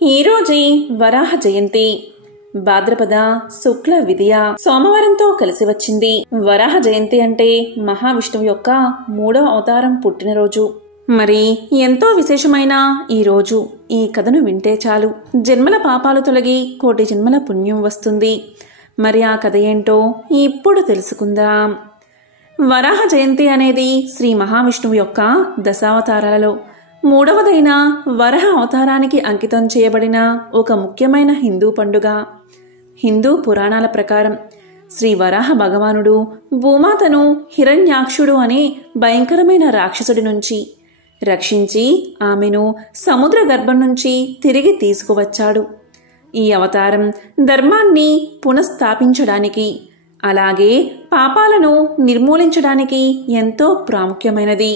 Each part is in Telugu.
ఈరోజే వరాహ జయంతి. భాద్రపద శుక్ల విదియ సోమవారంతో కలిసి వచ్చింది. వరాహ జయంతి అంటే మహావిష్ణువు యొక్క 3వ అవతారం పుట్టినరోజు. మరి ఎంతో విశేషమైన ఈ రోజు ఈ కథను వింటే చాలు జన్మల పాపాలు తొలగి కోటి జన్మల పుణ్యం వస్తుంది. మరి ఆ కథ ఏంటో ఇప్పుడు తెలుసుకుందాం. వరాహ జయంతి అనేది శ్రీ మహావిష్ణువు యొక్క దశావతారాలలో 3వదైన వరాహ అవతారానికి అంకితం చేయబడిన ఒక ముఖ్యమైన హిందూ పండుగ. హిందూ పురాణాల ప్రకారం శ్రీ వరాహ భగవానుడు భూమాతను హిరణ్యాక్షుడు అనే భయంకరమైన రాక్షసుడి నుంచి రక్షించి ఆమెను సముద్ర గర్భం నుంచి తిరిగి తీసుకువచ్చాడు. ఈ అవతారం ధర్మాన్ని పునఃస్థాపించడానికి అలాగే పాపాలను నిర్మూలించడానికి ఎంతో ప్రాముఖ్యమైనది.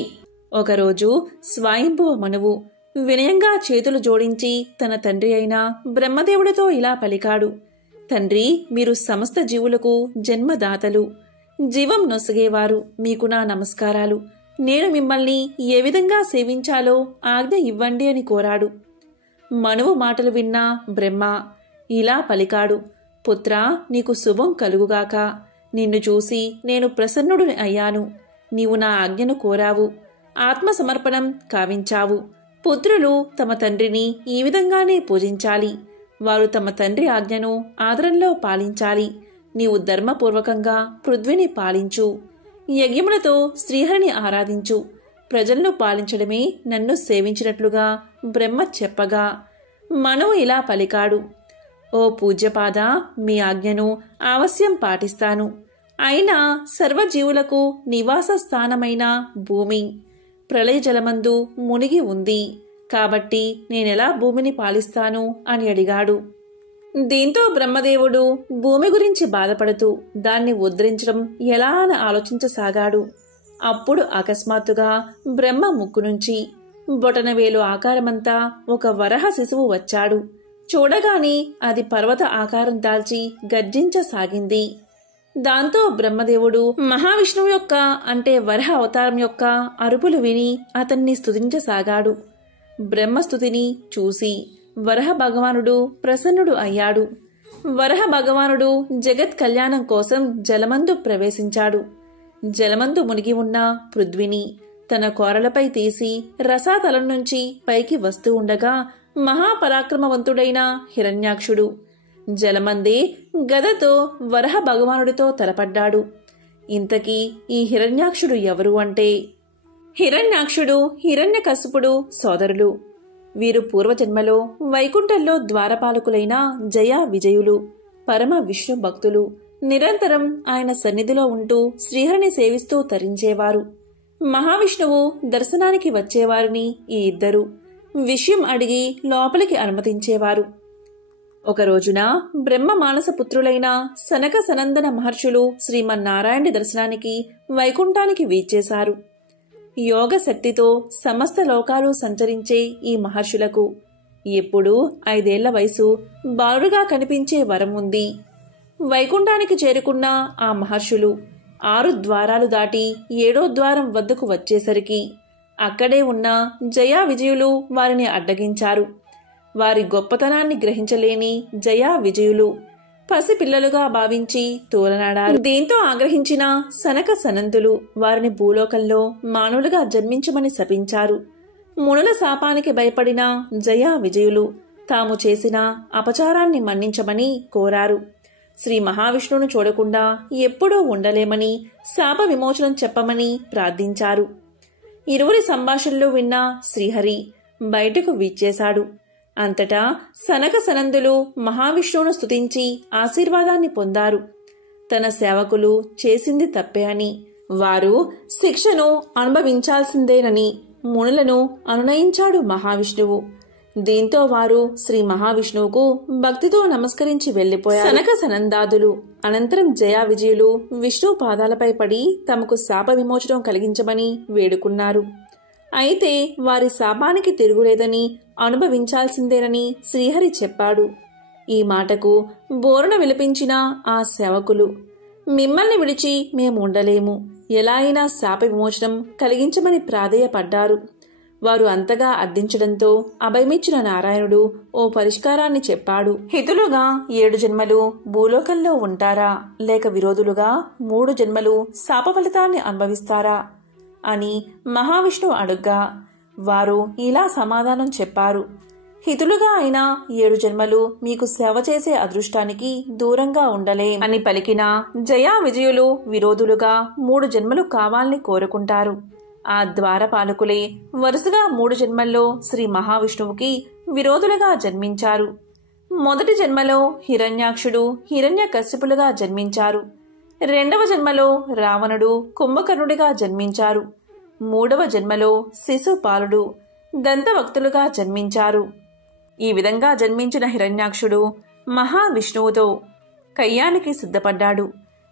ఒకరోజు స్వయంభువ మనువు వినయంగా చేతులు జోడించి తన తండ్రి అయిన బ్రహ్మదేవుడితో ఇలా పలికాడు. తండ్రి, మీరు సమస్త జీవులకు జన్మదాతలు, జీవం నొసగేవారు. మీకు నా నమస్కారాలు. నేను మిమ్మల్ని ఏ విధంగా సేవించాలో ఆజ్ఞ ఇవ్వండి అని కోరాడు. మనువు మాటలు విన్న బ్రహ్మ ఇలా పలికాడు. పుత్రా, నీకు శుభం కలుగుగాక. నిన్ను చూసి నేను ప్రసన్నుడిని అయ్యాను. నీవు నా ఆజ్ఞను కోరావు, ఆత్మసమర్పణం కావించావు. పుత్రులు తమ తండ్రిని ఈ విధంగానే పూజించాలి. వారు తమ తండ్రి ఆజ్ఞను ఆదరంలో పాలించాలి. నీవు ధర్మపూర్వకంగా పృథ్వీని పాలించు. యజ్ఞములతో శ్రీహరిని ఆరాధించు. ప్రజలను పాలించడమే నన్ను సేవించినట్లుగా బ్రహ్మ చెప్పగా మనువు ఇలా పలికాడు. ఓ పూజ్యపాద, మీ ఆజ్ఞను అవశ్యం పాటిస్తాను. అయినా సర్వజీవులకు నివాస స్థానమైన భూమి ప్రళయ జలమందు మునిగి ఉంది కాబట్టి నేనెలా భూమిని పాలిస్తాను అని అడిగాడు. దీంతో బ్రహ్మదేవుడు భూమి గురించి బాధపడుతూ దాన్ని ఉద్ధరించడం ఎలా అని ఆలోచించసాగాడు. అప్పుడు అకస్మాత్తుగా బ్రహ్మ ముక్కు నుంచి బొటనవేలు ఆకారమంతా ఒక వరహ శిశువు వచ్చాడు. చూడగాని అది పర్వత ఆకారం దాల్చి గర్జించసాగింది. దాంతో బ్రహ్మదేవుడు మహావిష్ణువు యొక్క అంటే వరహ అవతారం యొక్క అరుపులు విని అతన్ని స్తుతించసాగాడు. బ్రహ్మస్తుతిని చూసి వరహ భగవానుడు ప్రసన్నుడు అయ్యాడు. వరహ భగవానుడు జగత్ కళ్యాణం కోసం జలమందు ప్రవేశించాడు. జలమందు మునిగి ఉన్న పృథ్వీని తన కోరలపై తీసి రసాతలం నుంచి పైకి వస్తూ ఉండగా మహాపరాక్రమవంతుడైన హిరణ్యాక్షుడు జలమందే గదతో వరహ భగవానుడితో తలపడ్డాడు. ఇంతకీ ఈ హిరణ్యాక్షుడు ఎవరు అంటే హిరణ్యాక్షుడు హిరణ్యకశిపుడు సోదరులు. వీరు పూర్వజన్మలో వైకుంఠంలో ద్వారపాలకులైన జయ విజయులు, పరమ విష్ణు భక్తులు. నిరంతరం ఆయన సన్నిధిలో ఉంటూ శ్రీహరిని సేవిస్తూ తరించేవారు. మహావిష్ణువు దర్శనానికి వచ్చేవారిని ఈ ఇద్దరు విషయం అడిగి లోపలికి అనుమతించేవారు. ఒక రోజున బ్రహ్మ మానసపుత్రులైన సనక సనందన మహర్షులు శ్రీమన్నారాయణుడి దర్శనానికి వైకుంఠానికి వీచేశారు. యోగ శక్తితో సమస్త లోకాలు సంచరించే ఈ మహర్షులకు ఎప్పుడూ 5 ఏళ్ల వయసు బాలుడుగా కనిపించే వరం ఉంది. వైకుంఠానికి చేరుకున్న ఆ మహర్షులు 6 ద్వారాలు దాటి 7వ ద్వారం వద్దకు వచ్చేసరికి అక్కడే ఉన్న జయా విజయులు వారిని అడ్డగించారు. వారి గొప్పతనాన్ని గ్రహించలేని జయా విజయులు పసిపిల్లలుగా భావించి తోలనాడారు. దీంతో ఆగ్రహించిన సనక సనందులు వారిని భూలోకంలో మానవులుగా జన్మించమని శపించారు. మునుల శాపానికి భయపడిన జయా విజయులు తాము చేసిన అపచారాన్ని మన్నించమని కోరారు. శ్రీ మహావిష్ణువును చూడకుండా ఎప్పుడూ ఉండలేమని శాప విమోచనం చెప్పమని ప్రార్థించారు. ఇరువురి సంభాషణలు విన్న శ్రీహరి బయటకు విచ్చేశాడు. అంతటా సనక సనందులు మహావిష్ణువును స్తుతించి ఆశీర్వాదాన్ని పొందారు. తన సేవకులు చేసింది తప్పే అని, వారు శిక్షను అనుభవించాల్సిందేనని మునులను అనునయించాడు మహావిష్ణువు. దీంతో వారు శ్రీ మహావిష్ణువుకు భక్తితో నమస్కరించి వెళ్లిపోయారు. సనక సనందాదులు అనంతరం జయా విజయులు విష్ణు పాదాలపై పడి తమకు శాప విమోచనం కలిగించమని వేడుకున్నారు. అయితే వారి శాపానికి తిరుగులేదని, అనుభవించాల్సిందేనని శ్రీహరి చెప్పాడు. ఈ మాటకు బోరున విలపించిన ఆ సేవకులు మిమ్మల్ని విడిచి మేము ఉండలేము, ఎలా అయినా శాప విమోచనం కలిగించమని ప్రాధేయపడ్డారు. వారు అంతగా అర్థించడంతో అభయమిచ్చిన నారాయణుడు ఓ పరిష్కారాన్ని చెప్పాడు. హితులుగా 7 జన్మలు భూలోకంలో ఉంటారా, లేక విరోధులుగా 3 జన్మలు శాపఫలితాన్ని అనుభవిస్తారా అని మహావిష్ణువు అడుగ్గా వారు ఇలా సమాధానం చెప్పారు. హితులుగా అయిన 7 జన్మలు మీకు సేవ చేసే అదృష్టానికి దూరంగా ఉండలేం అని పలికిన జయా విజయులు విరోధులుగా 3 జన్మలు కావాలని కోరుకుంటారు. ఆ ద్వారపాలకులే వరుసగా 3 జన్మల్లో శ్రీ మహావిష్ణువుకి విరోధులుగా జన్మించారు. మొదటి జన్మలో హిరణ్యాక్షుడు హిరణ్యకశిపులుగా జన్మించారు. 2వ జన్మలో రావణుడు కుంభకర్ణుడిగా జన్మించారు. 3వ జన్మలో శిశుపాలుడు దంతవక్తులుగా జన్మించారు. ఈ విధంగా జన్మించిన హిరణ్యాక్షుడు మహావిష్ణువుతో కయ్యానికి సిద్ధపడ్డాడు.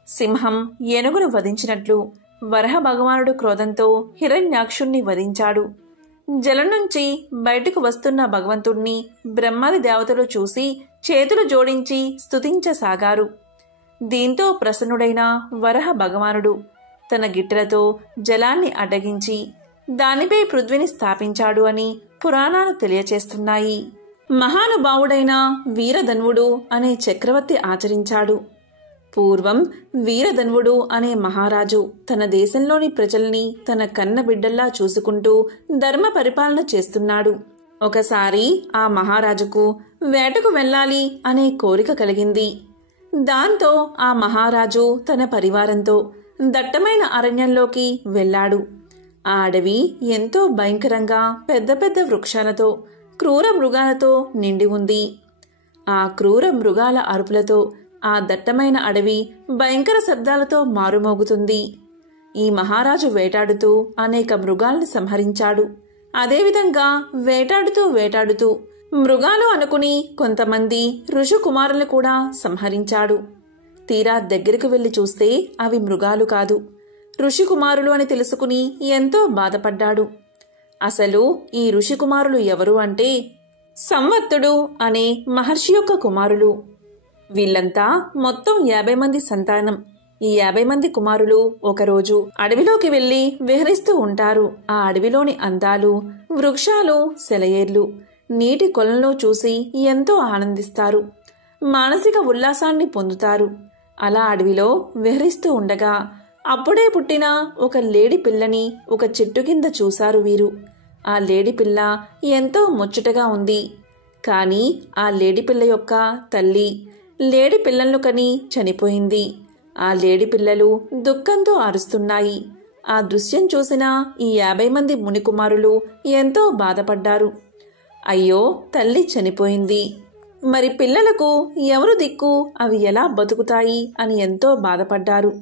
సింహం ఏనుగును వధించినట్లు వరహ భగవానుడు క్రోధంతో హిరణ్యాక్షుణ్ణి వధించాడు. జలం నుంచి బయటకు వస్తున్న భగవంతుణ్ణి బ్రహ్మాది దేవతలు చూసి చేతులు జోడించి స్తుతించసాగారు. దీంతో ప్రసన్నుడైన వరహ భగవానుడు తన గిట్టెలతో జలాన్ని అడ్డగించి దానిపై పృథ్వీని స్థాపించాడు అని పురాణాలు తెలియచేస్తున్నాయి. మహానుభావుడైన వీరధన్వుడు అనే చక్రవర్తి ఆచరించాడు. పూర్వం వీరధన్వుడు అనే మహారాజు తన దేశంలోని ప్రజల్ని తన కన్న బిడ్డల్లా చూసుకుంటూ ధర్మ పరిపాలన చేస్తున్నాడు. ఒకసారి ఆ మహారాజుకు వేటకు వెళ్ళాలి అనే కోరిక కలిగింది. దాంతో ఆ మహారాజు తన పరివారంతో దట్టమైన అరణ్యంలోకి వెళ్ళాడు. ఆ అడవి ఎంతో భయంకరంగా పెద్ద పెద్ద వృక్షాలతో క్రూర మృగాలతో నిండి ఉంది. ఆ క్రూర మృగాల అరుపులతో ఆ దట్టమైన అడవి భయంకర శబ్దాలతో మారుమోగుతుంది. ఈ మహారాజు వేటాడుతూ అనేక మృగాల్ని సంహరించాడు. అదేవిధంగా వేటాడుతూ మృగాలు అనుకుని కొంతమంది ఋషికుమారులు కూడా సంహరించాడు. తీరా దగ్గరకు వెళ్లి చూస్తే అవి మృగాలు కాదు, ఋషికుమారులు అని తెలుసుకుని ఎంతో బాధపడ్డాడు. అసలు ఈ ఋషికుమారులు ఎవరు అంటే సంవత్తుడు అనే మహర్షి యొక్క కుమారులు. వీళ్లంతా మొత్తం 50 మంది సంతానం. ఈ 50 మంది కుమారులు ఒకరోజు అడవిలోకి వెళ్లి విహరిస్తూ ఉంటారు. ఆ అడవిలోని అందాలు, వృక్షాలు, సెలయేర్లు, నీటి కొలంలో చూసి ఎంతో ఆనందిస్తారు. మానసిక ఉల్లాసాన్ని పొందుతారు. అలా అడవిలో విహరిస్తూ ఉండగా అప్పుడే పుట్టిన ఒక లేడి పిల్లని ఒక చెట్టు కింద చూశారు వీరు. ఆ లేడి పిల్ల ఎంతో ముచ్చటగా ఉంది. కాని ఆ లేడి పిల్ల యొక్క తల్లి లేడి పిల్లలను కని చనిపోయింది. ఆ లేడి పిల్లలు దుఃఖంతో అరుస్తున్నాయి. ఆ దృశ్యం చూసిన ఈ 50 మంది మునికుమారులు ఎంతో బాధపడ్డారు. అయ్యో, తల్లి చనిపోయింది, మరి పిల్లలకు ఎవరు దిక్కు, అవి ఎలా బతుకుతాయి అని ఎంతో బాధపడ్డారు.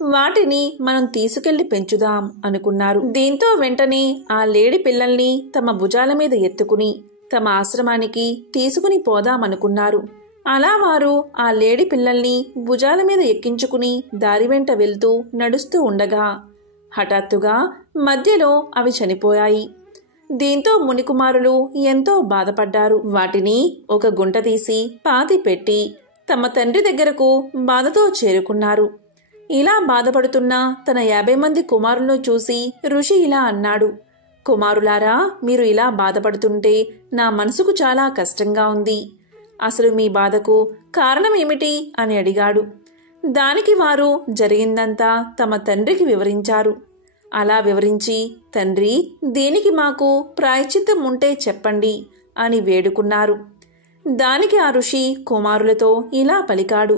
వాటిని మనం తీసుకెళ్లి పెంచుదాం అనుకున్నారు. దీంతో వెంటనే ఆ లేడి పిల్లల్ని తమ భుజాల మీద ఎత్తుకుని తమ ఆశ్రమానికి తీసుకుని పోదామనుకున్నారు. అలా వారు ఆ లేడి పిల్లల్ని భుజాల మీద ఎక్కించుకుని దారి వెంట వెళ్తూ నడుస్తూ ఉండగా హఠాత్తుగా మధ్యలో అవి చనిపోయాయి. దీంతో మునికుమారులు ఎంతో బాధపడ్డారు. వాటిని ఒక గుంట తీసి పాతి పెట్టి తమ తండ్రి దగ్గరకు బాధతో చేరుకున్నారు. ఇలా బాధపడుతున్న తన 50 మంది కుమారులను చూసి ఋషి ఇలా అన్నాడు, కుమారులారా, మీరు ఇలా బాధపడుతుంటే నా మనసుకు చాలా కష్టంగా ఉంది. అసలు మీ బాధకు కారణమేమిటి అని అడిగాడు. దానికి వారు జరిగిందంతా తమ తండ్రికి వివరించారు. అలా వివరించి, తండ్రి, దీనికి మాకు ప్రాయశ్చిత్తం ఉంటే చెప్పండి అని వేడుకున్నారు. దానికి ఆ ఋషి కుమారులతో ఇలా పలికాడు,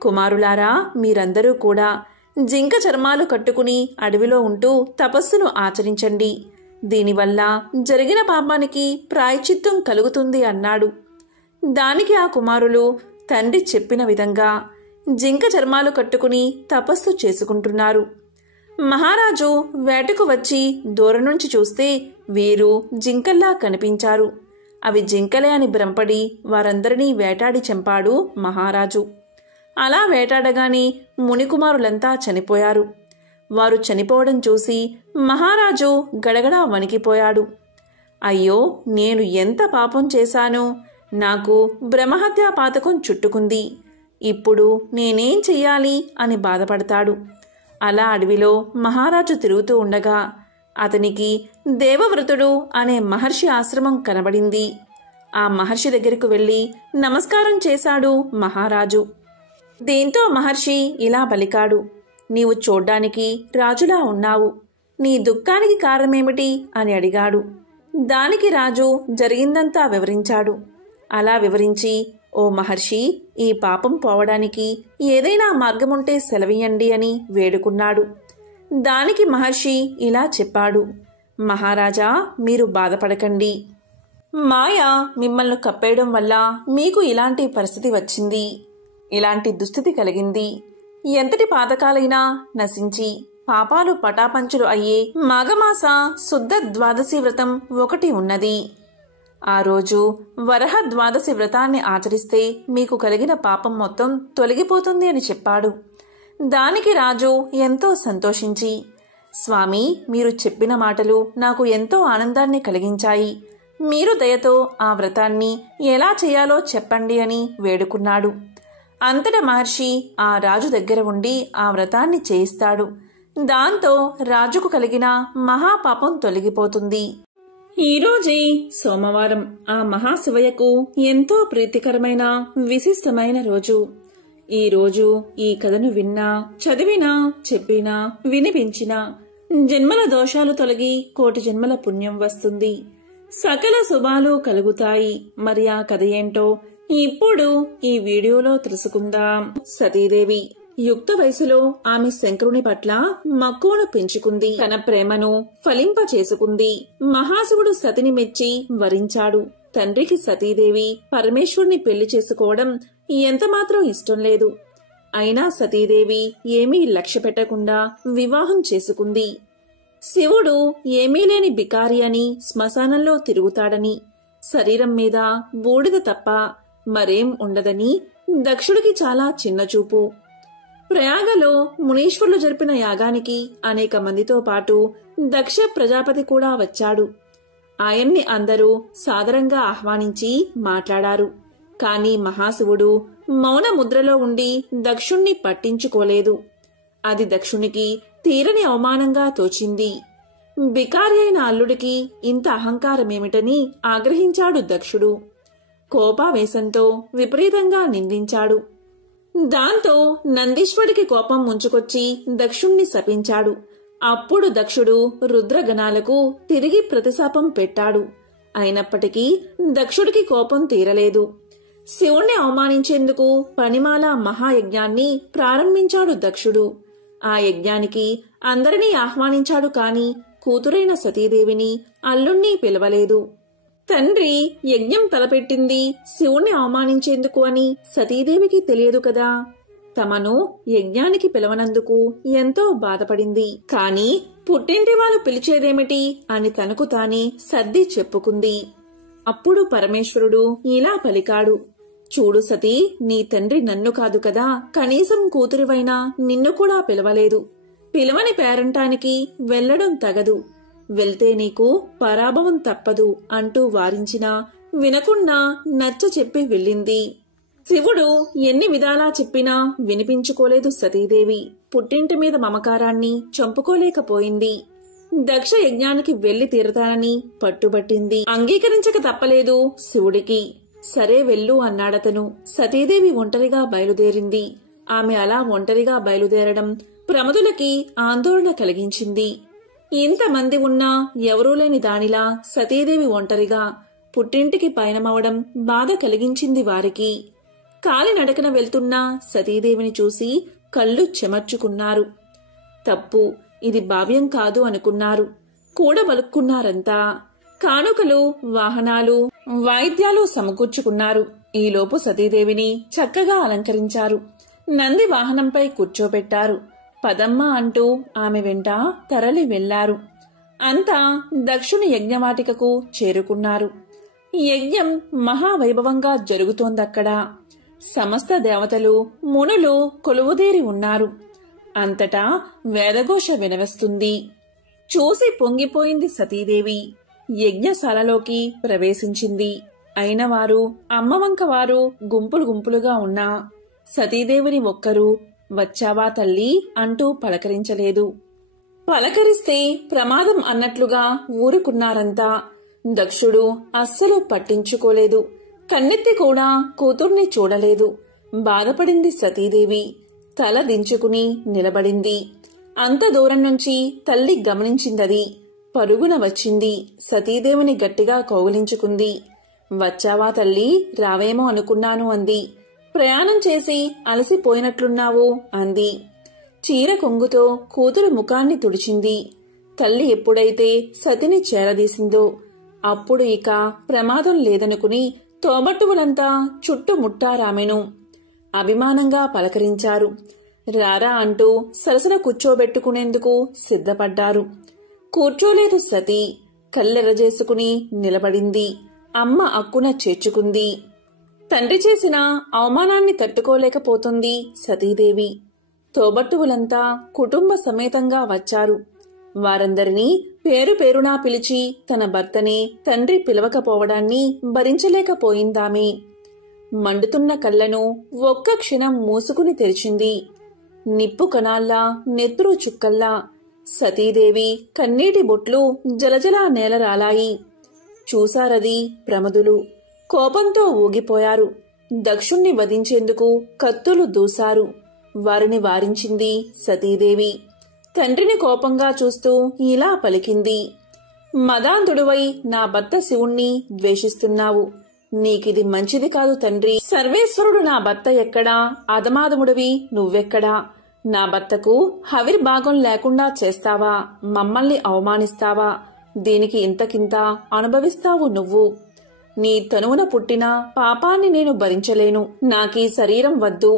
కుమారులారా, మీరందరూ కూడా జింక చర్మాలు కట్టుకుని అడవిలో ఉంటూ తపస్సును ఆచరించండి. దీనివల్ల జరిగిన పాపానికి ప్రాయశ్చిత్తం కలుగుతుంది అన్నాడు. దానికి ఆ కుమారులు తండ్రి చెప్పిన విధంగా జింక చర్మాలు కట్టుకుని తపస్సు చేసుకుంటున్నారు. మహారాజు వేటకు వచ్చి దూరం నుంచి చూస్తే వీరు జింకల్లా కనిపించారు. అవి జింకలే అని భ్రమపడి వారందరినీ వేటాడి చంపాడు మహారాజు. అలా వేటాడగానే మునికుమారులంతా చనిపోయారు. వారు చనిపోవడం చూసి మహారాజు గడగడా వణికిపోయాడు. అయ్యో, నేను ఎంత పాపం చేశాను, నాకు బ్రహ్మహత్యా పాతకం చుట్టుకుంది, ఇప్పుడు నేనేం చెయ్యాలి అని బాధపడతాడు. అలా అడవిలో మహారాజు తిరుగుతూ ఉండగా అతనికి దేవవ్రతుడు అనే మహర్షి ఆశ్రమం కనబడింది. ఆ మహర్షి దగ్గరకు వెళ్ళి నమస్కారం చేశాడు మహారాజు. దీంతో మహర్షి ఇలా పలికాడు, నీవు చూడ్డానికి రాజులా ఉన్నావు. నీ దుఃఖానికి కారణమేమిటి అని అడిగాడు. దానికి రాజు జరిగిందంతా వివరించాడు. అలా వివరించి, ఓ మహర్షి, ఈ పాపం పోవడానికి ఏదైనా మార్గముంటే సెలవియండి అని వేడుకున్నాడు. దానికి మహర్షి ఇలా చెప్పాడు, మహారాజా, మీరు బాధపడకండి. మాయ మిమ్మల్ని కప్పేయడం వల్ల మీకు ఇలాంటి పరిస్థితి వచ్చింది, ఇలాంటి దుస్థితి కలిగింది. ఎంతటి పాతకాలైనా నశించి పాపాలు పటాపంచులు అయ్యే మాఘమాస శుద్ధ ద్వాదశి వ్రతం ఒకటి ఉన్నది. ఆ రోజు వరహ ద్వాదశి వ్రతాన్ని ఆచరిస్తే మీకు కలిగిన పాపం మొత్తం తొలగిపోతుంది అని చెప్పాడు. దానికి రాజు ఎంతో సంతోషించి, స్వామి, మీరు చెప్పిన మాటలు నాకు ఎంతో ఆనందాన్ని కలిగించాయి. మీరు దయతో ఆ వ్రతాన్ని ఎలా చేయాలో చెప్పండి అని వేడుకున్నాడు. అంతట మహర్షి ఆ రాజు దగ్గర ఉండి ఆ వ్రతాన్ని చేయిస్తాడు. దాంతో రాజుకు కలిగిన మహాపాపం తొలగిపోతుంది. ఈరోజే సోమవారం ఆ మహాశివయ్యకు ఎంతో ప్రీతికరమైన విశిష్టమైన రోజు. ఈ రోజు ఈ కథను విన్నా, చదివినా, చెప్పినా, వినిపించినా జన్మల దోషాలు తొలగి కోటి జన్మల పుణ్యం వస్తుంది. సకల శుభాలు కలుగుతాయి. మరి ఆ కథ ఏంటో ఇప్పుడు ఈ వీడియోలో తెలుసుకుందాం. సతీదేవి యుక్త వయసులో ఆమె శంకరుని పట్ల మక్కువను పెంచుకుంది. తన ప్రేమను ఫలింప చేసుకుంది. మహాశివుడు సతిని మెచ్చి వరించాడు. తండ్రికి సతీదేవి పరమేశ్వరుని పెళ్లి చేసుకోవడం ఎంతమాత్రం ఇష్టం లేదు. అయినా సతీదేవి ఏమీ లక్ష్య పెట్టకుండా వివాహం చేసుకుంది. శివుడు ఏమీ లేని బికారి అని, శ్మశానంలో తిరుగుతాడని, శరీరం మీద బూడిద తప్ప మరేం ఉండదని దక్షుడికి చాలా చిన్నచూపు. ప్రయాగలో మునీశ్వరులు జరిపిన యాగానికి అనేక మందితో పాటు దక్ష ప్రజాపతి కూడా వచ్చాడు. ఆయన్ని అందరూ సాదరంగా ఆహ్వానించి మాట్లాడారు. కాని మహాశివుడు మౌన ముద్రలో ఉండి దక్షుణ్ణి పట్టించుకోలేదు. అది దక్షునికి తీరని అవమానంగా తోచింది. బికారి అయిన అల్లుడికి ఇంత అహంకారమేమిటని ఆగ్రహించాడు దక్షుడు. కోపావేశంతో విపరీతంగా నిందించాడు. దాంతో నందీశ్వరుడికి కోపం ముంచుకొచ్చి దక్షుణ్ణి శపించాడు. అప్పుడు దక్షుడు రుద్రగణాలకు తిరిగి ప్రతిశాపం పెట్టాడు. అయినప్పటికీ దక్షుడికి కోపం తీరలేదు. శివుణ్ణి అవమానించేందుకు పనిమాల మహాయజ్ఞాన్ని ప్రారంభించాడు దక్షుడు. ఆ యజ్ఞానికి అందరినీ ఆహ్వానించాడు. కాని కూతురైన సతీదేవిని, అల్లుణ్ణి పిలవలేదు. తండ్రి యజ్ఞం తలపెట్టింది శివుణ్ణి అవమానించేందుకు అని సతీదేవికి తెలియదు కదా. తమను యజ్ఞానికి పిలవనందుకు ఎంతో బాధపడింది. కాని పుట్టింటి వాళ్ళు పిలిచేదేమిటి అని తనకు తానే సర్ది చెప్పుకుంది. అప్పుడు పరమేశ్వరుడు ఇలా పలికాడు, చూడు సతీ, నీ తండ్రి నన్ను కాదు కదా, కనీసం కూతురివైనా నిన్ను కూడా పిలవలేదు. పిలవని పేరంటానికి వెళ్లడం తగదు. వెళ్తే నీకు పరాభవం తప్పదు అంటూ వారించినా వినకుండా నచ్చ చెప్పి వెళ్ళింది. శివుడు ఎన్ని విధాలా చెప్పినా వినిపించుకోలేదు సతీదేవి. పుట్టింటి మీద మమకారాన్ని చంపుకోలేకపోయింది. దక్ష యజ్ఞానికి వెళ్లి తీరతానని పట్టుబట్టింది. అంగీకరించక తప్పలేదు శివుడికి. సరే వెళ్ళు అన్నాడతను. సతీదేవి ఒంటరిగా బయలుదేరింది. ఆమె అలా ఒంటరిగా బయలుదేరడం ప్రమదులకి ఆందోళన కలిగించింది. ఇంతమంది ఉన్నా ఎవరూ లేని దానిలా సతీదేవి ఒంటరిగా పుట్టింటికి పయనమవడం బాధ కలిగించింది వారికి. కాలినడకన వెళ్తున్న సతీదేవిని చూసి కళ్ళు చెమర్చుకున్నారు. తప్పు, ఇది భావ్యం కాదు అనుకున్నారు. కూడబలుక్కున్నారంతా. కానుకలు, వాహనాలు, వాయిద్యాలు సమకూర్చుకున్నారు. ఈలోపు సతీదేవిని చక్కగా అలంకరించారు. నంది వాహనంపై కూర్చోబెట్టారు. పదమ్మ అంటూ ఆమె వెంట తరలి వెళ్లారు. అంతా దక్షుని యజ్ఞవాటికకు చేరుకున్నారు. యజ్ఞం మహావైభవంగా జరుగుతోందక్కడ. సమస్త దేవతలు, మునులు కొలువుదేరి ఉన్నారు. అంతటా వేదఘోష వినవస్తుంది. చూసి పొంగిపోయింది సతీదేవి. యజ్ఞశాలలోకి ప్రవేశించింది. అయినవారు, అమ్మవంకవారు గుంపులు గుంపులుగా ఉన్నా సతీదేవిని ఒక్కరూ వచ్చావా తల్లి అంటూ పలకరించలేదు. పలకరిస్తే ప్రమాదం అన్నట్లుగా ఊరుకున్నారంతా. దక్షుడు అస్సలు పట్టించుకోలేదు. కన్నెత్తి కూడా కూతుర్ని చూడలేదు. బాధపడింది సతీదేవి. తల దించుకుని నిలబడింది. అంత దూరం నుంచి తల్లి గమనించిందది. పరుగున వచ్చింది. సతీదేవిని గట్టిగా కౌగిలించుకుంది. వచ్చావా తల్లి, రావేమో అనుకున్నాను అంది. ప్రయాణం చేసి అలసిపోయినట్లున్నావు అంది. చీర కొంగుతో కూతురు ముఖాన్ని తుడిచింది. తల్లి ఎప్పుడైతే సతిని చేరదీసిందో అప్పుడు ఇక ప్రమాదం లేదనుకుని తోబట్టువులంతా చుట్టుముట్టారామెను. అభిమానంగా పలకరించారు. రారా అంటూ సరసన కూర్చోబెట్టుకునేందుకు సిద్ధపడ్డారు. కూర్చోలేదు సతీ. కళ్ళెరజేసుకుని నిలబడింది. అమ్మ అక్కున చేర్చుకుంది. తండ్రి చేసిన అవమానాన్ని తట్టుకోలేకపోతుంది సతీదేవి. తోబట్టువులంతా కుటుంబ సమేతంగా వచ్చారు. వారందరినీ పేరు పేరునా పిలిచి తన భర్తనే తండ్రి పిలవకపోవడాన్ని భరించలేకపోయిందామె. మండుతున్న కళ్ళను ఒక్క క్షణం మూసుకుని తెరిచింది. నిప్పు కణాల్లా, నెత్తురు చుక్కల్లా సతీదేవి కన్నీటి బొట్లు జలజలా నేలరాలాయి. చూశారది ప్రమదులు. కోపంతో ఊగిపోయారు. దక్షుణ్ణి వధించేందుకు కత్తులు దూశారు. వారిని వారించింది సతీదేవి. తండ్రిని కోపంగా చూస్తూ ఇలా పలికింది. మదాంధుడువై నా భర్త శివుణ్ణి ద్వేషిస్తున్నావు. నీకిది మంచిది కాదు తండ్రి. సర్వేశ్వరుడు నా భర్త ఎక్కడా, అధమాధముడివి నువ్వెక్కడా? నా భర్తకు హవిర్భాగం లేకుండా చేస్తావా? మమ్మల్ని అవమానిస్తావా? దీనికి ఇంతకింత అనుభవిస్తావు నువ్వు. నీ తనువున పుట్టిన పాపాన్ని నేను భరించలేను. నాకీ శరీరం వద్దు.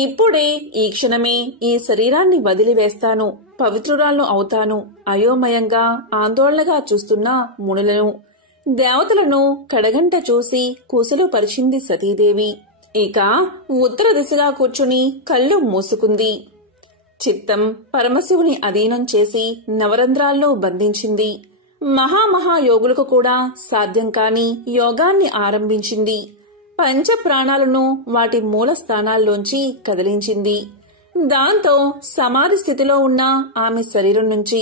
ఇప్పుడే ఈ క్షణమే ఈ శరీరాన్ని వదిలివేస్తాను. పవిత్రురాలను అవుతాను. అయోమయంగా ఆందోళనగా చూస్తున్న మునులను, దేవతలను కడగంట చూసి కుశలు పరిచింది సతీదేవి. ఇక ఉత్తర దిశగా కూర్చుని కళ్ళు మూసుకుంది. చిత్తం పరమశివుని అధీనం చేసి నవరంధ్రాల్లో బంధించింది. మహామహాయోగులకు కూడా సాధ్యం కాని యోగాన్ని ఆరంభించింది. పంచ ప్రాణాలను వాటి మూల స్థానాల్లోంచి కదిలించింది. దాంతో సమాధి స్థితిలో ఉన్న ఆమె శరీరం నుంచి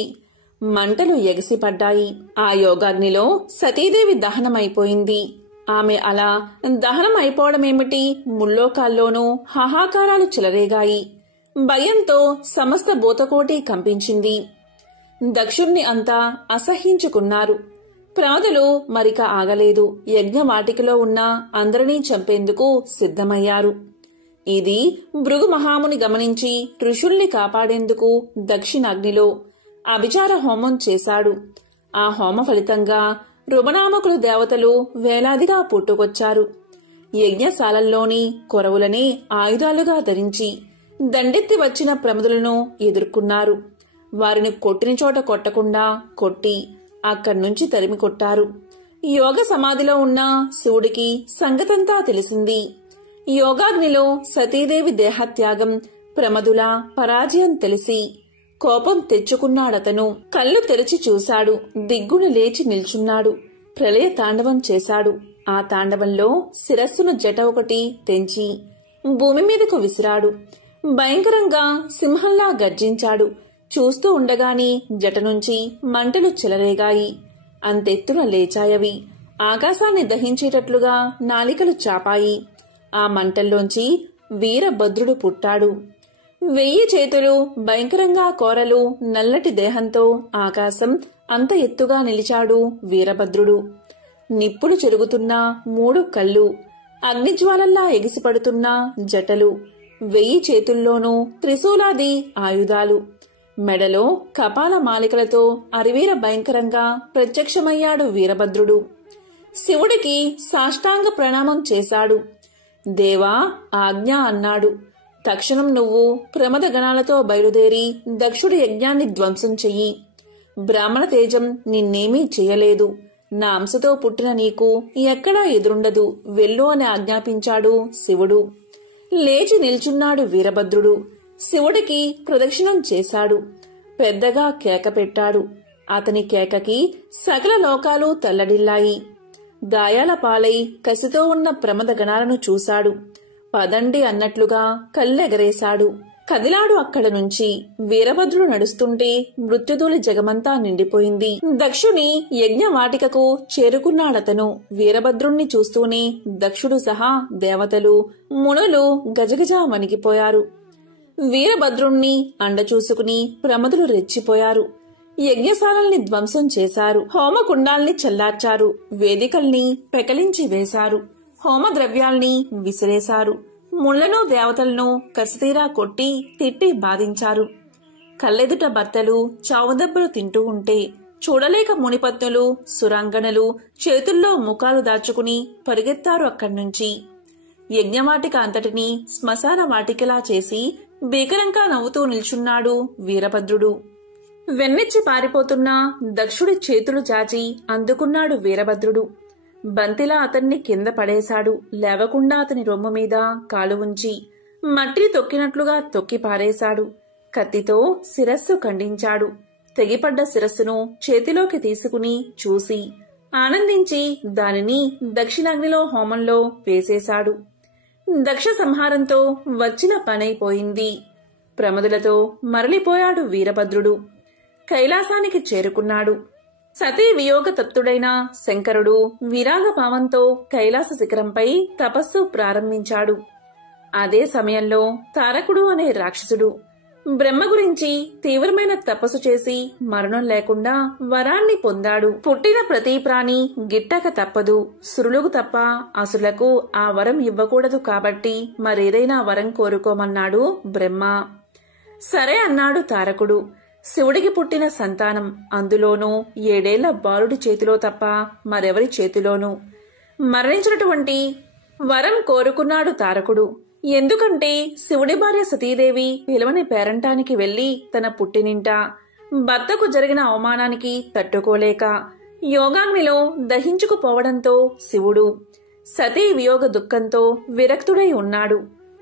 మంటలు ఎగసిపడ్డాయి. ఆ యోగాగ్నిలో సతీదేవి దహనమైపోయింది. ఆమె అలా దహనమైపోవడమేమిటి, ముల్లోకాల్లోనూ హాహాకారాలు చెలరేగాయి. భయంతో సమస్త భూతకోటి కంపించింది. దక్షుణ్ణి అంతా అసహ్యించుకున్నారు. ప్రమదులు మరిక ఆగలేదు. యజ్ఞవాటికలో ఉన్న అందరినీ చంపేందుకు సిద్ధమయ్యారు. ఇది భృగు మహాముని గమనించి ఋషుల్ని కాపాడేందుకు దక్షిణాగ్నిలో అభిచార హోమం చేశాడు. ఆ హోమ ఫలితంగా రుమనామకులు దేవతలు వేలాదిగా పుట్టుకొచ్చారు. యజ్ఞశాలల్లోని కొరవులనే ఆయుధాలుగా ధరించి దండెత్తి వచ్చిన ప్రమదులను ఎదుర్కొన్నారు. వారిని కొట్టిన చోట కొట్టకుండా కొట్టి అక్కడ్నుంచి తరిమి కొట్టారు. యోగ సమాధిలో ఉన్న శివుడికి సంగతంతా తెలిసింది. యోగాగ్నిలో సతీదేవి దేహత్యాగం, ప్రమదుల పరాజయం తెలిసి కోపం తెచ్చుకున్నాడతను. కళ్ళు తెరిచి చూశాడు. దిగ్గున లేచి నిల్చున్నాడు. ప్రళయ తాండవం చేశాడు. ఆ తాండవంలో శిరస్సును జట ఒకటి తెంచి భూమి మీదకు విసిరాడు. భయంకరంగా సింహంలా గర్జించాడు. చూస్తూ ఉండగానే జట నుంచి మంటలు చెలరేగాయి. అంతెత్తున లేచాయవి. ఆకాశాన్ని దహించేటట్లుగా నాలికలు చాపాయి. ఆ మంటల్లోంచి వీరభద్రుడు పుట్టాడు. 1000 చేతులు, భయంకరంగా కోరలు, నల్లటి దేహంతో ఆకాశం అంత ఎత్తుగా నిలిచాడు వీరభద్రుడు. నిప్పులు చెరుగుతున్న 3 కళ్ళు, అగ్నిజ్వాలల్లా ఎగిసిపడుతున్న జటలు, 1000 చేతుల్లోనూ త్రిశూలాది ఆయుధాలు, మెడలో కపాల మాలికలతో అరివీర భయంకరంగా ప్రత్యక్షమయ్యాడు వీరభద్రుడు. శివుడికి సాష్టాంగ ప్రణామం చేశాడు. దేవా, ఆజ్ఞ అన్నాడు. తక్షణం నువ్వు ప్రమద గణాలతో బయలుదేరి దక్షుడి యజ్ఞాన్ని ధ్వంసం చెయ్యి. బ్రాహ్మణ తేజం నిన్నేమీ చెయ్యలేదు. నా అంశతో పుట్టిన నీకు ఎక్కడా ఎదురుండదు. వెళ్ళు అని ఆజ్ఞాపించాడు శివుడు. లేచి నిల్చున్నాడు వీరభద్రుడు. శివుడికి ప్రదక్షిణం చేశాడు. పెద్దగా కేక పెట్టాడు. అతని కేకకి సకల లోకాలు తల్లడిల్లాయి. గాయాల పాలై కసితో ఉన్న ప్రమద గణాలను చూశాడు. పదండి అన్నట్లుగా కళ్ళెగరేశాడు. కదిలాడు అక్కడ నుంచి. వీరభద్రుడు నడుస్తుంటే మృత్యుధూళి జగమంతా నిండిపోయింది. దక్షుని యజ్ఞవాటికకు చేరుకున్నాడతను. వీరభద్రుణ్ణి చూస్తూనే దక్షుడు సహా దేవతలు, మునులు గజగజ వణికిపోయారు. వీరభద్రుణ్ణి అండ చూసుకుని ప్రమదులు రెచ్చిపోయారు. యజ్ఞశాలల్ని ధ్వంసం చేశారు. హోమకుండాల్ని చల్లార్చారు. వేదికల్ని పెకలించి వేశారు. హోమ ద్రవ్యాల్ని విసిరేశారు. ముళ్లను దేవతలను కసితీరా కొట్టి తిట్టి బాధించారు. కళ్ళెదుట భర్తలు చావుదెబ్బలు తింటూ ఉంటే చూడలేక మునిపత్నులు, సురాంగణలు చేతుల్లో ముఖాలు దాచుకుని పరిగెత్తారు అక్కడ్నుంచి. యజ్ఞవాటిక అంతటినీ శ్మశాన వాటికలా చేసి భీకరంగా నవ్వుతూ నిల్చున్నాడు వీరభద్రుడు. వెన్నెచ్చి పారిపోతున్న దక్షుడి చేతులు చాచి అందుకున్నాడు వీరభద్రుడు. బంతిలా అతన్ని కింద పడేశాడు. లేవకుండా అతని రొమ్ము మీద కాలు ఉంచి మట్టిని తొక్కినట్లుగా తొక్కి పారేశాడు. కత్తితో శిరస్సు ఖండించాడు. తెగిపడ్డ శిరస్సును చేతిలోకి తీసుకుని చూసి ఆనందించి దానిని దక్షిణాగ్నిలో హోమంలో వేసేశాడు. దక్ష సంహారంతో వచ్చిన పనైపోయింది. ప్రమదులతో మరలిపోయాడు వీరభద్రుడు. కైలాసానికి చేరుకున్నాడు. సతీ వియోగ తప్తుడైన శంకరుడు విరాగభావంతో కైలాస శిఖరంపై తపస్సు ప్రారంభించాడు. అదే సమయంలో తారకుడు అనే రాక్షసుడు బ్రహ్మ గురించి తీవ్రమైన తపస్సు చేసి మరణం లేకుండా వరాన్ని పొందాడు. పుట్టిన ప్రతి ప్రాణి గిట్టక తప్పదు. సురులకు తప్ప అసులకు ఆ వరం ఇవ్వకూడదు కాబట్టి మరేదైనా వరం కోరుకోమన్నాడు బ్రహ్మ. సరే అన్నాడు తారకుడు. శివుడికి పుట్టిన సంతానం, అందులోనూ 7 ఏళ్ల బాలుడి చేతిలో తప్ప మరెవరి చేతిలోనూ మరణించినటువంటి వరం కోరుకున్నాడు తారకుడు. ఎందుకంటే శివుడి భార్య సతీదేవి పిలవని పేరంటానికి వెళ్లి తన పుట్టినింట భర్తకు జరిగిన అవమానానికి తట్టుకోలేక యోగాగ్నిలో దహించుకుపోవడంతో శివుడు సతీ వియోగ దుఃఖంతో విరక్తుడై ఉన్నాడు.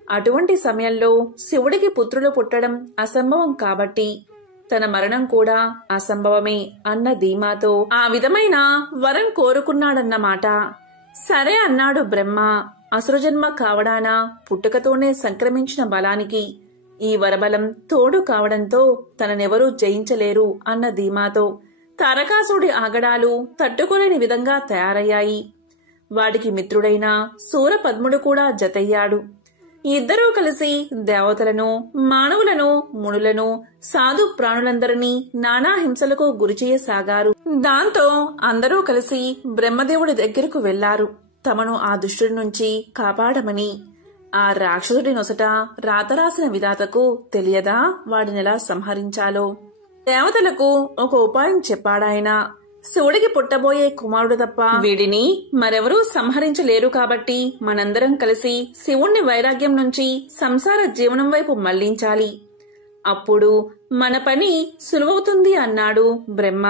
అటువంటి సమయంలో శివుడికి పుత్రులు పుట్టడం అసంభవం కాబట్టి తన మరణం కూడా అసంభవమే అన్న ధీమాతో ఆ విధమైన వరం కోరుకున్నాడన్నమాట. సరే అన్నాడు బ్రహ్మ. అసురజన్మ కావడాన పుట్టుకతోనే సంక్రమించిన బలానికి ఈ వరబలం తోడు కావడంతో తననెవరూ జయించలేరు అన్న ధీమాతో తారకాసుడి ఆగడాలు తట్టుకోలేని విధంగా తయారయ్యాయి. వాడికి మిత్రుడైన శూరపద్ముడు కూడా జతయ్యాడు. ఇద్దరూ కలిసి దేవతలను, మానవులను, మునులను, సాధు ప్రాణులందరినీ నానా హింసలకు గురిచేయసాగారు. దాంతో అందరూ కలిసి బ్రహ్మదేవుడి దగ్గరకు వెళ్లారు తమను ఆ దుష్టుడి నుంచి కాపాడమని. ఆ రాక్షసుడి నొసట రాతరాసిన విధాతకు తెలియదా వాడినెలా సంహరించాలో? దేవతలకు ఒక ఉపాయం చెప్పాడాయన. శివుడికి పుట్టబోయే కుమారుడు తప్ప వీడిని మరెవరూ సంహరించలేరు కాబట్టి మనందరం కలిసి శివుణ్ణి వైరాగ్యం నుంచి సంసార జీవనం వైపు మళ్లించాలి. అప్పుడు మన పని సులువవుతుంది అన్నాడు బ్రహ్మ.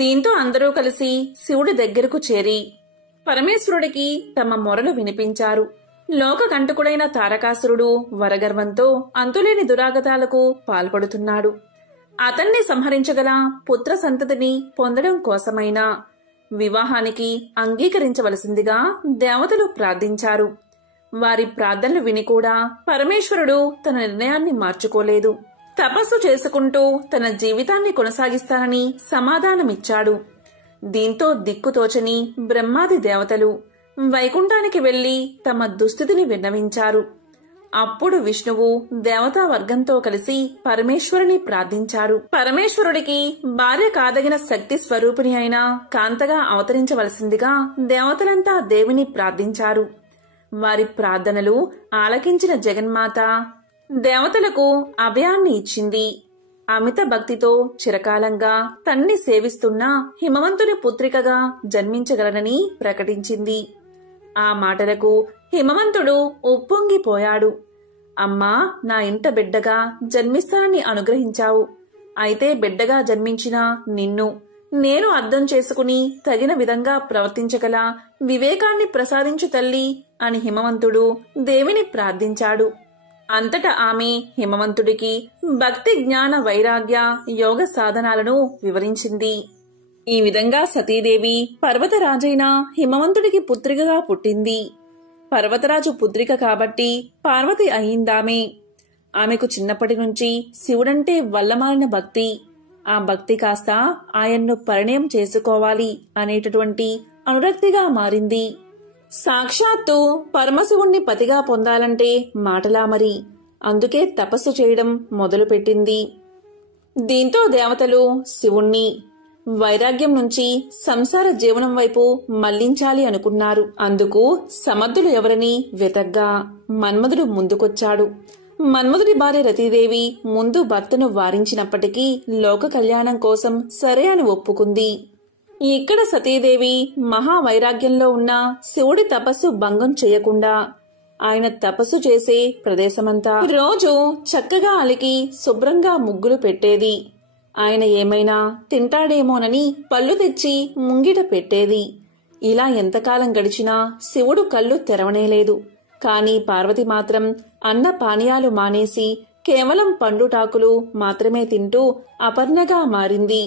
దీంతో అందరూ కలిసి శివుడి దగ్గరకు చేరి పరమేశ్వరుడికి తమ మొరలు వినిపించారు. లోక కంటకుడైన తారకాసురుడు వరగర్వంతో అంతులేని దురాగతాలకు పాల్పడుతున్నాడు. అతన్ని సంహరించగల పుత్ర సంతతిని పొందడం కోసమైనా వివాహానికి అంగీకరించవలసిందిగా దేవతలు ప్రార్థించారు. వారి ప్రార్థనలు విని కూడా పరమేశ్వరుడు తన నిర్ణయాన్ని మార్చుకోలేదు. తపస్సు చేసుకుంటూ తన జీవితాన్ని కొనసాగిస్తానని సమాధానమిచ్చాడు. దీంతో దిక్కుతోచని బ్రహ్మాది దేవతలు వైకుంఠానికి వెళ్లి తమ దుస్థితిని విన్నవించారు. అప్పుడు విష్ణువు దేవతా వర్గంతో కలిసి పరమేశ్వరుని ప్రార్థించారు. పరమేశ్వరుడికి భార్య కాదగిన శక్తి స్వరూపిణి అయిన కాంతగా అవతరించవలసిందిగా దేవతలంతా దేవిని ప్రార్థించారు. వారి ప్రార్థనలు ఆలకించిన జగన్మాత దేవతలకు అభయాన్ని ఇచ్చింది. అమిత భక్తితో చిరకాలంగా తన్ని సేవిస్తున్న హిమవంతుని పుత్రికగా జన్మించగలనని ప్రకటించింది. ఆ మాటలకు హిమవంతుడు ఉప్పొంగిపోయాడు. అమ్మా, నా ఇంట బిడ్డగా జన్మిస్తానని అనుగ్రహించావు. అయితే బిడ్డగా జన్మించిన నిన్ను నేను అర్థం చేసుకుని తగిన విధంగా ప్రవర్తించగల వివేకాన్ని ప్రసాదించు తల్లి అని హిమవంతుడు దేవిని ప్రార్థించాడు. అంతటా ఆమె హిమవంతుడికి భక్తి, జ్ఞాన, వైరాగ్య, యోగ సాధనాలను వివరించింది. ఈ విధంగా సతీదేవి పర్వతరాజైన హిమవంతుడికి పుత్రికగా పుట్టింది. పర్వతరాజు పుత్రిక కాబట్టి పార్వతి అయిందామే. ఆమెకు చిన్నప్పటి నుంచి శివుడంటే వల్లమాలిన భక్తి. ఆ భక్తి కాస్త ఆయన్ను పరిణయం చేసుకోవాలి అనేటటువంటి అనురక్తిగా మారింది. సాక్షాత్తు పరమశివుణ్ణి పతిగా పొందాలంటే మాటలా మరి. అందుకే తపస్సు చేయడం మొదలుపెట్టింది. దీంతో దేవతలు శివుణ్ణి వైరాగ్యం నుంచి సంసార జీవనం వైపు మళ్లించాలి అనుకున్నారు. అందుకు సమర్థులు ఎవరని వెతగ్గా మన్మధుడు ముందుకొచ్చాడు. మన్మధుడి భార్య రతీదేవి ముందు భర్తను వారించినప్పటికీ లోక కళ్యాణం కోసం సరే అని ఒప్పుకుంది. ఇక్కడ సతీదేవి మహావైరాగ్యంలో ఉన్న శివుడి తపస్సు భంగం చేయకుండా ఆయన తపస్సు చేసే ప్రదేశమంతా రోజు చక్కగా అలికి శుభ్రంగా ముగ్గులు పెట్టేది. ఆయన ఏమైనా తింటాడేమోనని పళ్ళు తెచ్చి ముంగిట పెట్టేది. ఇలా ఎంతకాలం గడిచినా శివుడు కళ్ళు తెరవనేలేదు. కాని పార్వతి మాత్రం అన్న పానీయాలు మానేసి కేవలం పండుటాకులు మాత్రమే తింటూ అపర్ణగా మారింది.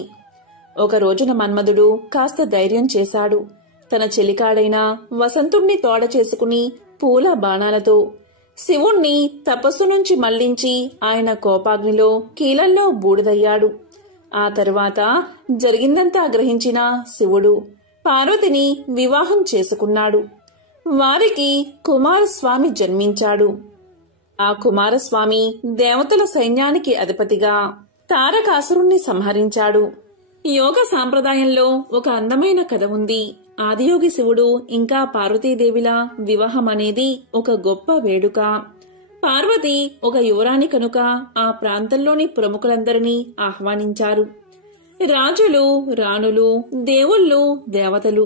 ఒక రోజున మన్మధుడు కాస్త ధైర్యం చేశాడు. తన చెలికాడైన వసంతుణ్ణి తోడ చేసుకుని పూల బాణాలతో శివుణ్ణి తపస్సు నుంచి మళ్లించి ఆయన కోపాగ్నిలో కీలల్లో బూడిదయ్యాడు. ఆ తరువాత జరిగిందంతా గ్రహించిన శివుడు పార్వతిని వివాహం చేసుకున్నాడు. వారికి కుమారస్వామి జన్మించాడు. ఆ కుమారస్వామి దేవతల సైన్యానికి అధిపతిగా తారకాసురుణ్ణి సంహరించాడు. యోగ సాంప్రదాయంలో ఒక అందమైన కథ ఉంది. ఆదియోగి శివుడు ఇంకా పార్వతీదేవిల వివాహం అనేది ఒక గొప్ప వేడుక. పార్వతి ఒక యువరాణి కనుక ఆ ప్రాంతంలోని ప్రముఖులందరినీ ఆహ్వానించారు. రాజులు, రాణులు, దేవుళ్ళు, దేవతలు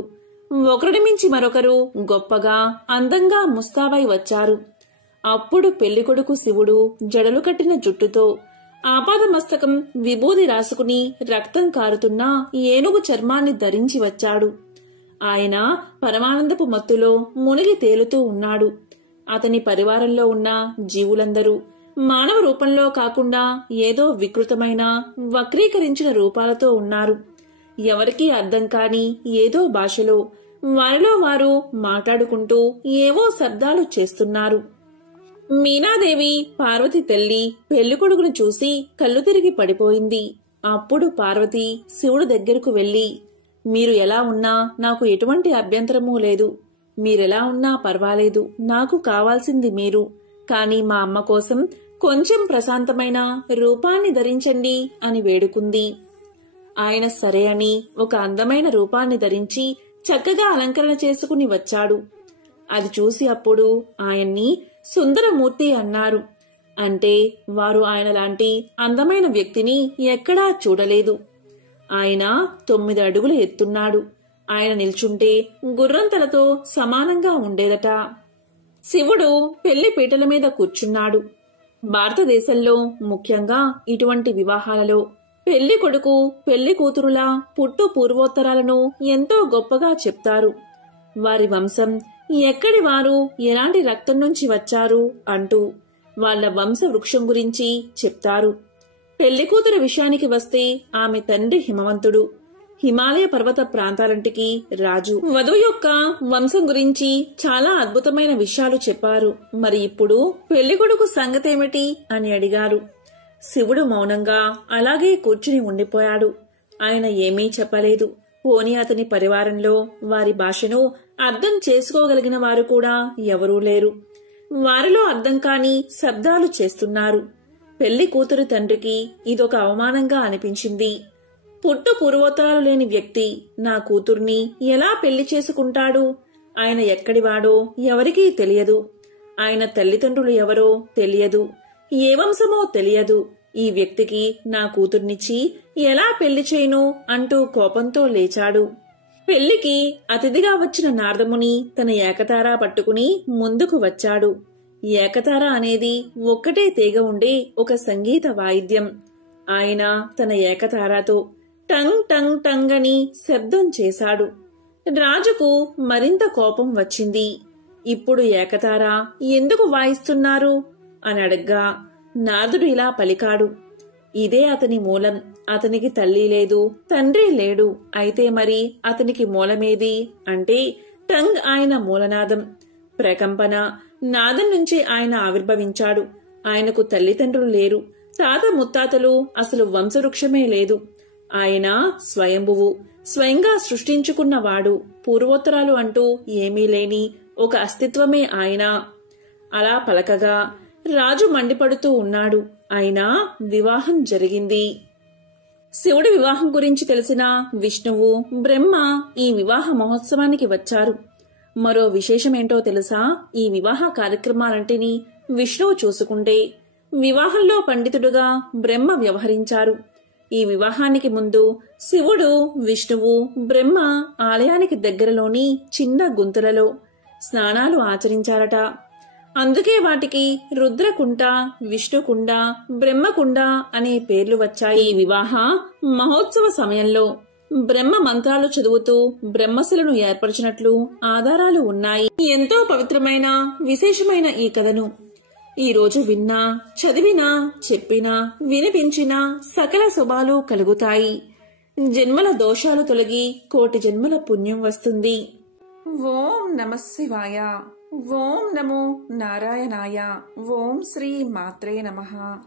ఒకరిని మించి మరొకరు గొప్పగా అందంగా ముస్తాబై వచ్చారు. అప్పుడు పెళ్లికొడుకు శివుడు జడలు కట్టిన జుట్టుతో ఆపాదమస్తకం విభూది రాసుకుని రక్తం కారుతున్న ఏనుగు చర్మాన్ని ధరించి వచ్చాడు. ఆయన పరమానందపు మత్తులో మునిగి తేలుతూ ఉన్నాడు. అతని పరివారంలో ఉన్న జీవులందరూ మానవ రూపంలో కాకుండా ఏదో వికృతమైన వక్రీకరించిన రూపాలతో ఉన్నారు. ఎవరికీ అర్థం కాని ఏదో భాషలో వారిలో వారు మాట్లాడుకుంటూ ఏవో శబ్దాలు చేస్తున్నారు. మీనాదేవి పార్వతి తల్లి పెళ్లికొడుకును చూసి కళ్ళు తిరిగి పడిపోయింది. అప్పుడు పార్వతి శివుడు దగ్గరకు వెళ్లి, మీరు ఎలా ఉన్నా నాకు ఎటువంటి అభ్యంతరమూ లేదు. మీరెలా ఉన్నా పర్వాలేదు. నాకు కావాల్సింది మీరు. కాని మా అమ్మ కోసం కొంచెం ప్రశాంతమైన రూపాన్ని ధరించండి అని వేడుకుంది. ఆయన సరే అని ఒక అందమైన రూపాన్ని ధరించి చక్కగా అలంకరణ చేసుకుని వచ్చాడు. అది చూసి అప్పుడు ఆయన్ని సుందరమూర్తి అన్నారు. అంటే వారు ఆయన లాంటి అందమైన వ్యక్తిని ఎక్కడా చూడలేదు. ఆయన 9 అడుగులు ఎత్తున్నాడు. ఆయన నిల్చుంటే గుర్రం తలతో సమానంగా ఉండేదట. శివుడు పెళ్లి పీటల మీద కూర్చున్నాడు. భారతదేశంలో ముఖ్యంగా ఇటువంటి వివాహాలలో పెళ్లి కొడుకు పెళ్లి కూతురుల పుట్టు పూర్వోత్తరాలను ఎంతో గొప్పగా చెప్తారు. వారి వంశం ఎక్కడి వారు, ఎలాంటి రక్తం నుంచి వచ్చారు అంటూ వాళ్ల వంశ వృక్షం గురించి చెప్తారు. పెళ్లి కూతురు విషయానికి వస్తే ఆమె తండ్రి హిమవంతుడు, హిమాలయ పర్వత ప్రాంతాలంటికి రాజు. వధువు యొక్క వంశం గురించి చాలా అద్భుతమైన విషయాలు చెప్పారు. మరి ఇప్పుడు పెళ్లికొడుకు సంగతేమిటి అని అడిగారు. శివుడు మౌనంగా అలాగే కూర్చుని ఉండిపోయాడు. ఆయన ఏమీ చెప్పలేదు. పోనీ అతని పరివారంలో వారి భాషను అర్థం చేసుకోగలిగిన వారు కూడా ఎవరూ లేరు. వారిలో అర్థం కాని శబ్దాలు చేస్తున్నారు. పెళ్లి కూతురు తండ్రికి ఇదొక అవమానంగా అనిపించింది. పుట్టు పూర్వోత్తరాలు లేని వ్యక్తి నా కూతుర్ని ఎలా పెళ్లి చేసుకుంటాడు? ఆయన ఎక్కడివాడో ఎవరికీ తెలియదు. ఆయన తల్లిదండ్రులు ఎవరో తెలియదు. ఏ వంశమో తెలియదు. ఈ వ్యక్తికి నా కూతుర్నిచ్చి ఎలా పెళ్లి చేయను అంటూ కోపంతో లేచాడు. పెళ్లికి అతిథిగా వచ్చిన నారదముని తన ఏకతార పట్టుకుని ముందుకు వచ్చాడు. ఏకతార అనేది ఒక్కటే తీగ ఉండే ఒక సంగీత వాయిద్యం. ఆయన తన ఏకతారాతో టంగ్ టంగ్ టంగ్ అని శబ్దం చేశాడు. రాజుకు మరింత కోపం వచ్చింది. ఇప్పుడు ఏకతార ఎందుకు వాయిస్తున్నారు అని అడగ్గా నారదుడు ఇలా పలికాడు. ఇదే అతని మూలం. అతనికి తల్లి లేదు, తండ్రి లేడు. అయితే మరి అతనికి మూలమేది అంటే టంగ్ ఆయన మూలనాదం. ప్రకంపన నాదం నుంచి ఆయన ఆవిర్భవించాడు. ఆయనకు తల్లిదండ్రులు లేరు. తాత ముత్తాతలు అసలు వంశవృక్షమే లేదు. ఆయన స్వయంభువు, స్వయంగా సృష్టించుకున్నవాడు. పూర్వోత్తరాలు అంటూ ఏమీ లేని ఒక అస్తిత్వమే ఆయన. అలా పలకగా రాజు మండిపడుతూ ఉన్నాడు. అయినా వివాహం జరిగింది. శివుడి వివాహం గురించి తెలిసిన విష్ణువు, బ్రహ్మ ఈ వివాహ మహోత్సవానికి వచ్చారు. మరో విశేషమేంటో తెలుసా? ఈ వివాహ కార్యక్రమాలంటిని విష్ణువు చూసుకుంటే వివాహంలో పండితుడుగా బ్రహ్మ వ్యవహరించారు. ఈ వివాహానికి ముందు శివుడు, విష్ణువు, బ్రహ్మ ఆలయానికి దగ్గరలోని చిన్న గుంతలలో స్నానాలు ఆచరించారట. అందుకే వాటికి రుద్రకుండ, విష్ణుకుండ, బ్రహ్మకుండ అనే పేర్లు వచ్చాయి. ఈ వివాహ మహోత్సవ సమయంలో బ్రహ్మ మంత్రాలు చదువుతూ బ్రహ్మశిలను ఏర్పరిచినట్లు ఆధారాలు ఉన్నాయి. ఎంతో పవిత్రమైన, విశేషమైన ఈ కథను ఈ రోజు విన్నా, చదివినా, చెప్పినా, వినిపించినా సకల శుభాలు కలుగుతాయి. జన్మల దోషాలు తొలగి కోటి జన్మల పుణ్యం వస్తుంది. ఓం నమః శివాయ. ఓం నమో నారాయణాయ. ఓం శ్రీ మాత్రే నమః.